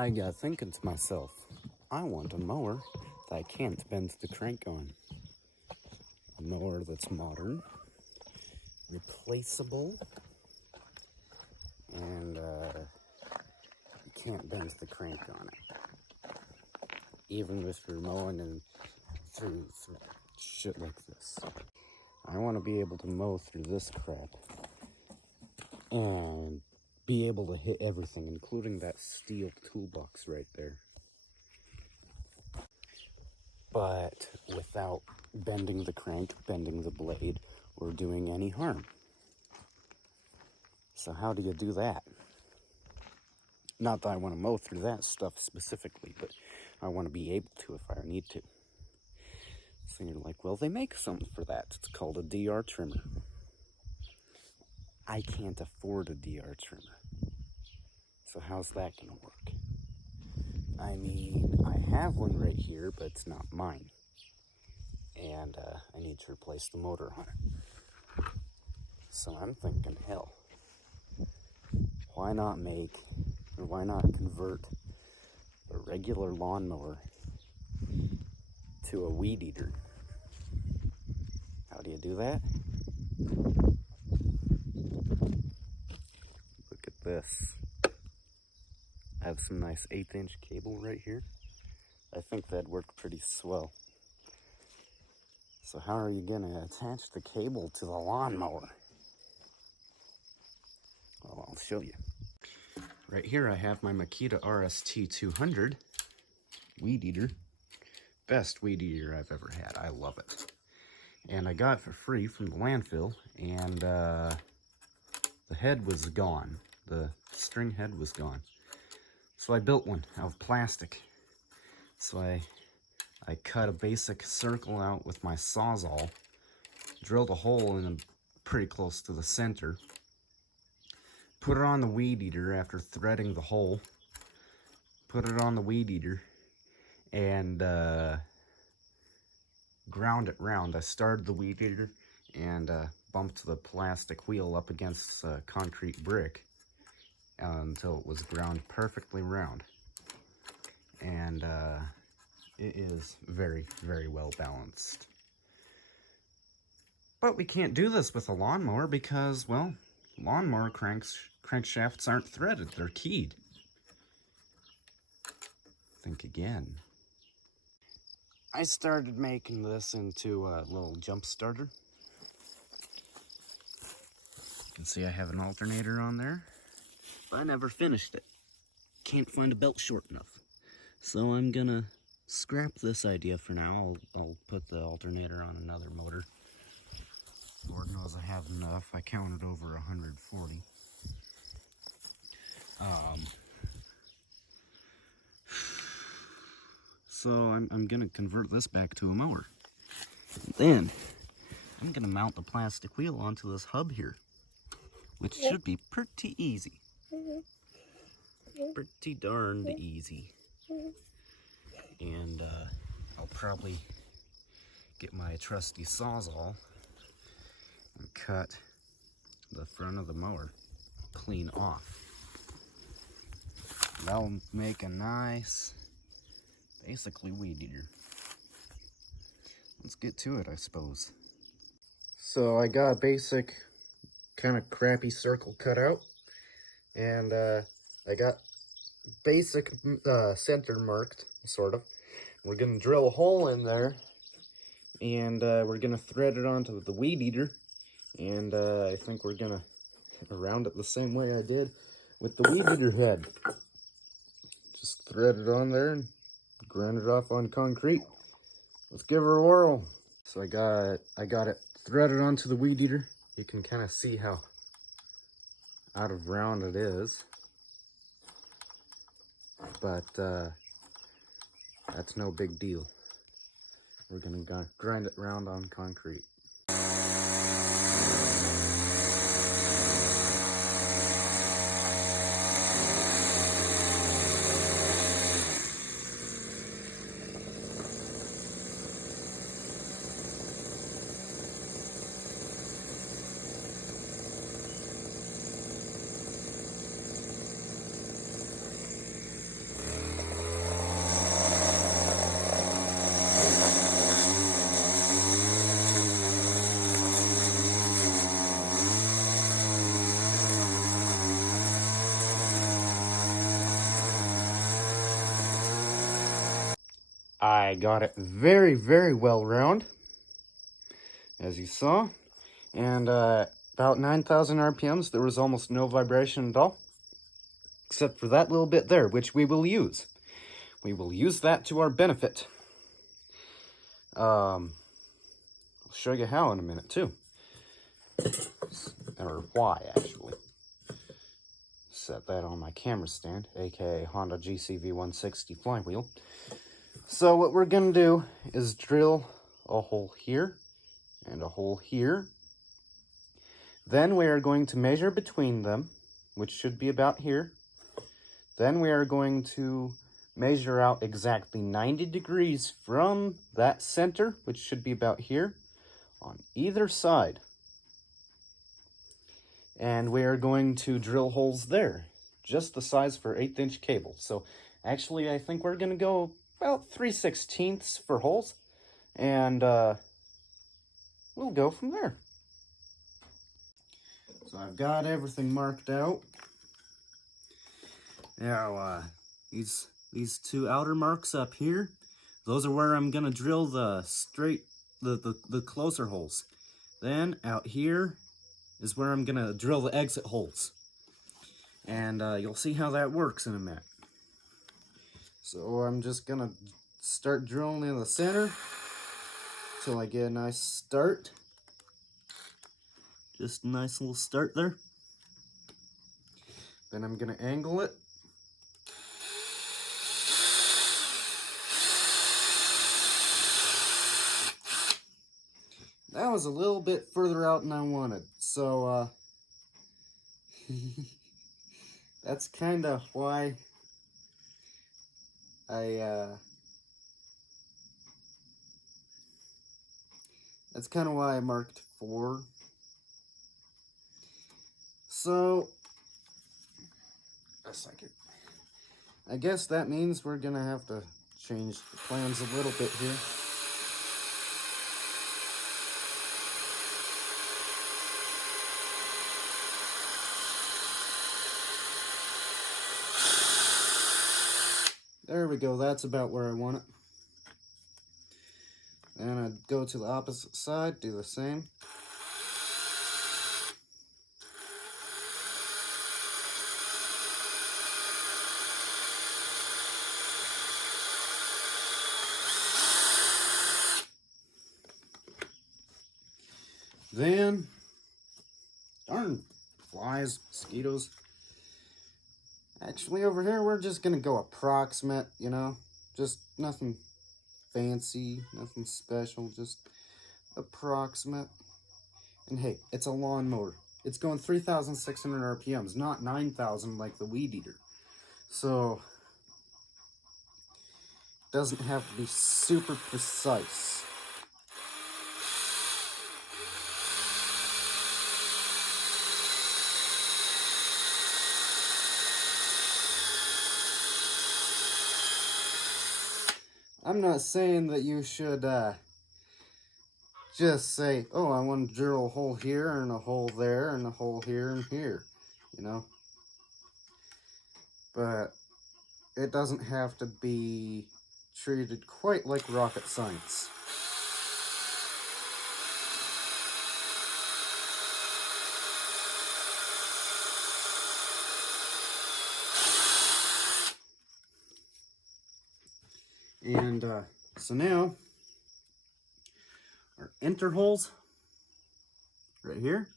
I got thinking to myself, I want a mower that I can't bend the crank on. A mower that's modern, replaceable, and you can't bend the crank on it. Even if you're mowing and through shit like this. I want to be able to mow through this crap and be able to hit everything, including that steel toolbox right there. But without bending the crank, bending the blade, or doing any harm. So how do you do that? Not that I want to mow through that stuff specifically, but I want to be able to if I need to. So you're like, well, they make something for that. It's called a DR trimmer. I can't afford a DR trimmer. So how's that going to work? I mean, I have one right here, but it's not mine. And I need to replace the motor on it. So I'm thinking, hell, why not convert a regular lawnmower to a weed eater? How do you do that? Look at this. I have some nice 1/8" cable right here. I think that'd work pretty swell. So how are you gonna attach the cable to the lawnmower? Well, I'll show you. Right here I have my Makita RST 200 weed eater. Best weed eater I've ever had. I love it. And I got it for free from the landfill, and the head was gone. The string head was gone. So I built one out of plastic. So I cut a basic circle out with my Sawzall, drilled a hole in pretty close to the center, put it on the weed eater after threading the hole, put it on the weed eater, and ground it round. I started the weed eater and bumped the plastic wheel up against a concrete brick until it was ground perfectly round. And it is very, very well balanced. But we can't do this with a lawnmower because, well, lawnmower crankshafts aren't threaded, they're keyed. Think again. I started making this into a little jump starter. You can see I have an alternator on there, but I never finished it. Can't find a belt short enough. So I'm gonna scrap this idea for now. I'll put the alternator on another motor. Lord knows I have enough. I counted over 140. So I'm gonna convert this back to a mower. Then I'm gonna mount the plastic wheel onto this hub here, which should be pretty easy. Pretty darned easy. And I'll probably get my trusty Sawzall and cut the front of the mower clean off. That'll make a nice, basically, weed eater. Let's get to it, I suppose. So I got a basic, kind of crappy circle cut out, and I got basic center marked, sort of. We're gonna drill a hole in there, and we're gonna thread it onto the weed eater, and I think we're gonna round it the same way I did with the weed eater head. Just thread it on there and grind it off on concrete. Let's give her a whirl. So I got it threaded onto the weed eater. You can kind of see how out of round it is, but that's no big deal. We're gonna grind it round on concrete. I got it very, very well round, as you saw, and about 9,000 RPMs. There was almost no vibration at all, except for that little bit there, which we will use. We will use that to our benefit. I'll show you how in a minute, too. Or why, actually. Set that on my camera stand, aka Honda GCV 160 flywheel. So what we're going to do is drill a hole here and a hole here. Then we are going to measure between them, which should be about here. Then we are going to measure out exactly 90 degrees from that center, which should be about here, on either side. And we are going to drill holes there, just the size for 1/8" cable. So actually I think we're going to go about 3/16 for holes, and we'll go from there. So I've got everything marked out. Now these two outer marks up here, those are where I'm going to drill the the closer holes. Then out here is where I'm going to drill the exit holes. And you'll see how that works in a minute. So I'm just going to start drilling in the center till I get a nice start. Just a nice little start there. Then I'm going to angle it. That was a little bit further out than I wanted, so that's kind of why I marked 4. So a second. I guess that means we're gonna have to change the plans a little bit here. There we go, that's about where I want it. And I'd go to the opposite side, do the same. Then, darn flies, mosquitoes. Actually, over here, we're just going to go approximate, you know, just nothing fancy, nothing special, just approximate. And hey, it's a lawnmower. It's going 3,600 RPMs, not 9,000 like the weed eater. So, it doesn't have to be super precise. I'm not saying that you should just say, oh, I want to drill a hole here and a hole there and a hole here and here, you know. But it doesn't have to be treated quite like rocket science. And so now, our enter holes right here,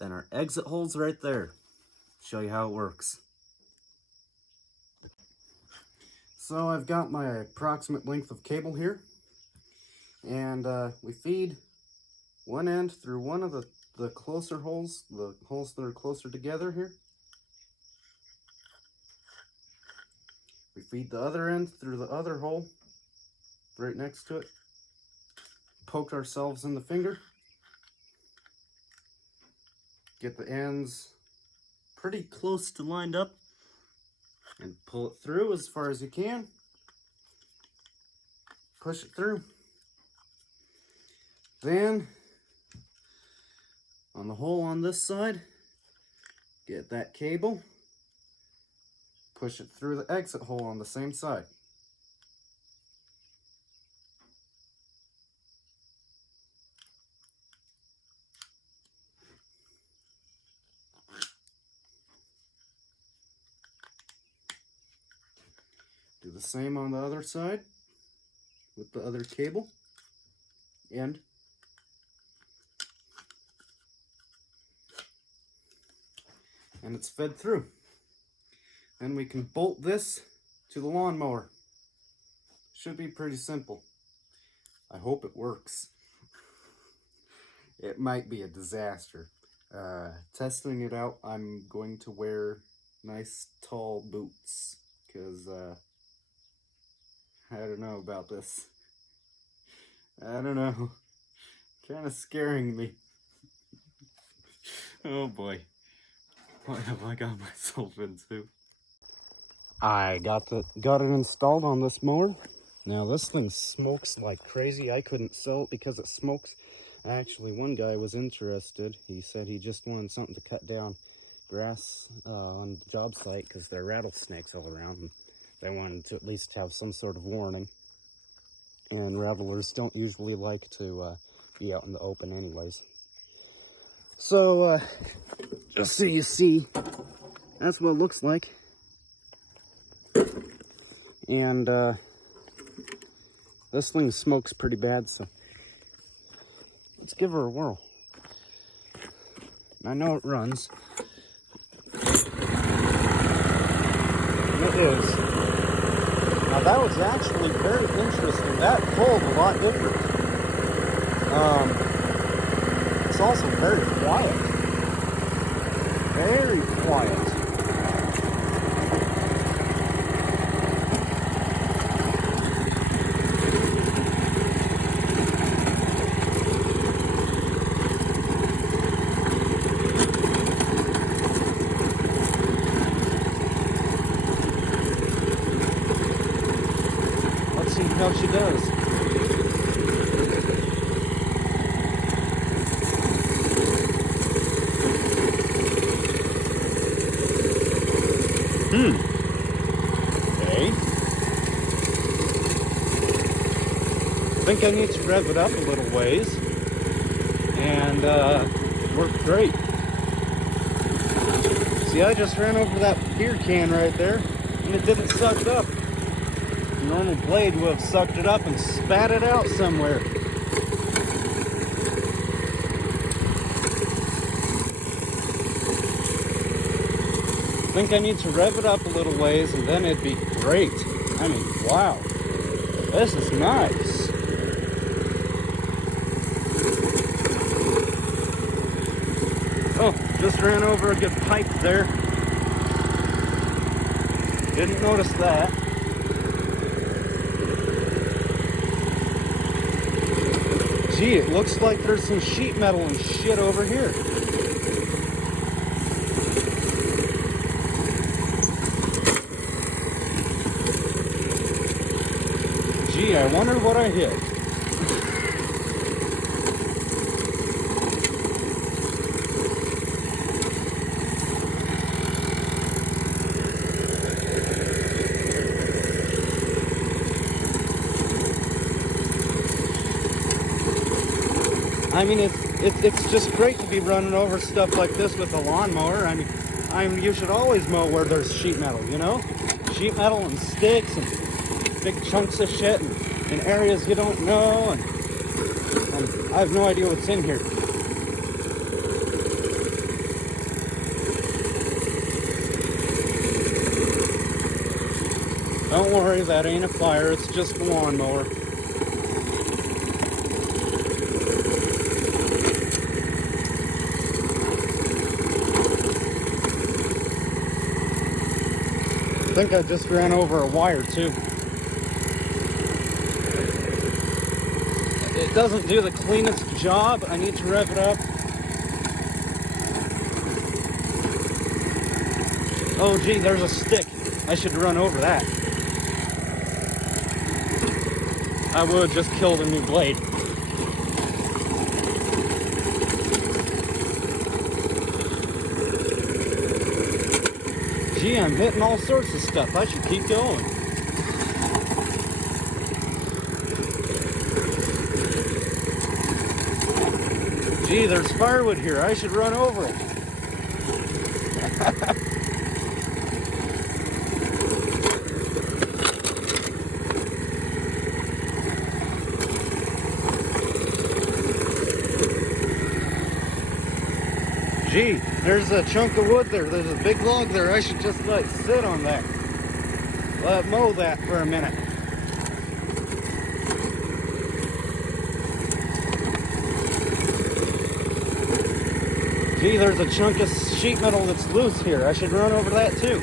then our exit holes right there. Show you how it works. So I've got my approximate length of cable here, and we feed one end through one of the closer holes, the holes that are closer together here. We feed the other end through the other hole right next to it. Poke ourselves in the finger. Get the ends pretty close to lined up and pull it through as far as you can. Push it through. Then, on the hole on this side, get that cable. Push it through the exit hole on the same side. Do the same on the other side with the other cable end. And it's fed through. And we can bolt this to the lawnmower. Should be pretty simple. I hope it works. It might be a disaster. Testing it out, I'm going to wear nice tall boots because I don't know about this. I don't know. Kind of scaring me. Oh boy. What have I got myself into? I got it installed on this mower. Now this thing smokes like crazy. I couldn't sell it because it smokes. Actually, one guy was interested. He said he just wanted something to cut down grass on the job site because there are rattlesnakes all around. And they wanted to at least have some sort of warning. And revelers don't usually like to be out in the open anyways. So, just so you see, that's what it looks like. And this thing smokes pretty bad, so let's give her a whirl. I know it runs. And it is. Now that was actually very interesting. That pulled a lot different. It's also very quiet. Very quiet. Let's see how she does. Okay. I think I need to rev it up a little ways. And worked great. See, I just ran over that beer can right there, and it didn't suck up. A normal blade would have sucked it up and spat it out somewhere. I think I need to rev it up a little ways and then it'd be great. I mean, wow. This is nice. Oh, just ran over a good pipe there. Didn't notice that. Gee, it looks like there's some sheet metal and shit over here. Gee, I wonder what I hit. I mean, it's just great to be running over stuff like this with a lawnmower. I mean, you should always mow where there's sheet metal, you know? Sheet metal and sticks and big chunks of shit in areas you don't know, and I have no idea what's in here. Don't worry, that ain't a fire, it's just a lawnmower. I think I just ran over a wire too. It doesn't do the cleanest job. I need to rev it up. Oh gee, there's a stick. I should run over that. I would just kill the new blade. Gee, I'm hitting all sorts of stuff. I should keep going. Gee, there's firewood here. I should run over it. Gee, there's a chunk of wood there. There's a big log there. I should just let it sit on that. Let it mow that for a minute. Gee, there's a chunk of sheet metal that's loose here. I should run over that too.